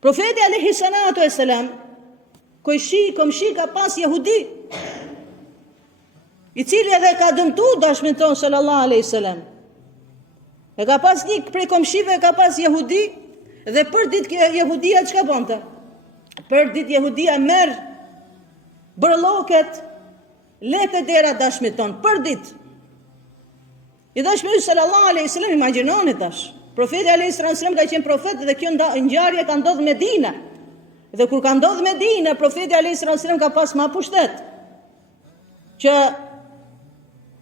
Profeti alayhi salatu wassalam komshi ka pas jehudi, i cili edhe ka dëmtu dashmin ton sallallahu alaihi wasallam. E ka pas një prej komshive, ka pas jehudi, dhe për ditë jehudia çka bonte? Për ditë jehudia merr bërloket, lete dera dashmit ton, për ditë. I dashmi sallallahu alaihi wasallam, imagjinoni tash. Profeti alayhi wasallam ka qenë profet dhe kjo ngjarje ka ndodhur në Medinë. Dhe kur ka ndodhur në Medinë, profeti alayhi wasallam ka pas më pushtet. Që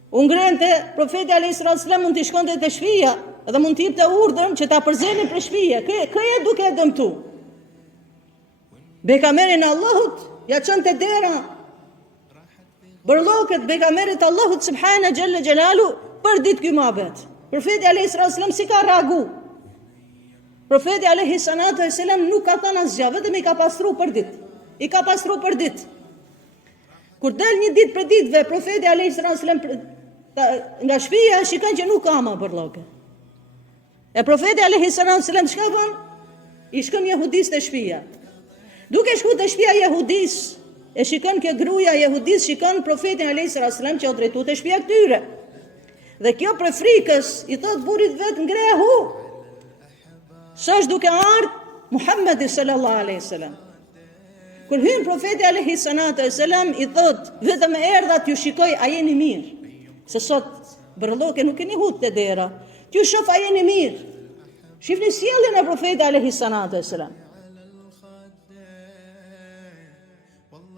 u ngrente profeti alayhi wasallam mund të shkonte te shtëpia dhe mund të jepte urdhër që ta përzenin për shtëpia. Kë duke e dëmtu. Bekamerin Allahut ja çonte dera. Bërloket bekamerit Allahut subhana xhalla xhelalu për ditë ky muhabet. Profeti alayhi wasallam si ka reagu? Profeti alayhi salatu wasallam nuk ka thënë asgjë, vetëm i ka pastru për ditë. I ka pastru për ditë. Kur del një ditë për ditëve, profeti alayhi salatu wasallam nga shtëpia shikon që nuk ka më bërllokë. E profeti alayhi salatu wasallam çka bën? I shkon jehudis te shtëpia. Duke shkuar te shtëpia jehudis, e shikon që gruaja jehudis shikon profetin alayhi salatu wasallam që u drejtu te shtëpia këtyre. Dhe kjo për frikës i thot burrit vet ngrehu. S'është duke ardhur Muhammedi sallallahu alaihi wasallam. Kur hyn profeti alayhi salatu wasallam i thot vetëm erdha t'ju shikoj a jeni mirë. Se sot bërlloke nuk keni hut te dera. T'ju shoh a jeni mirë. Shifni sjelljen e profetit alayhi salatu wasallam.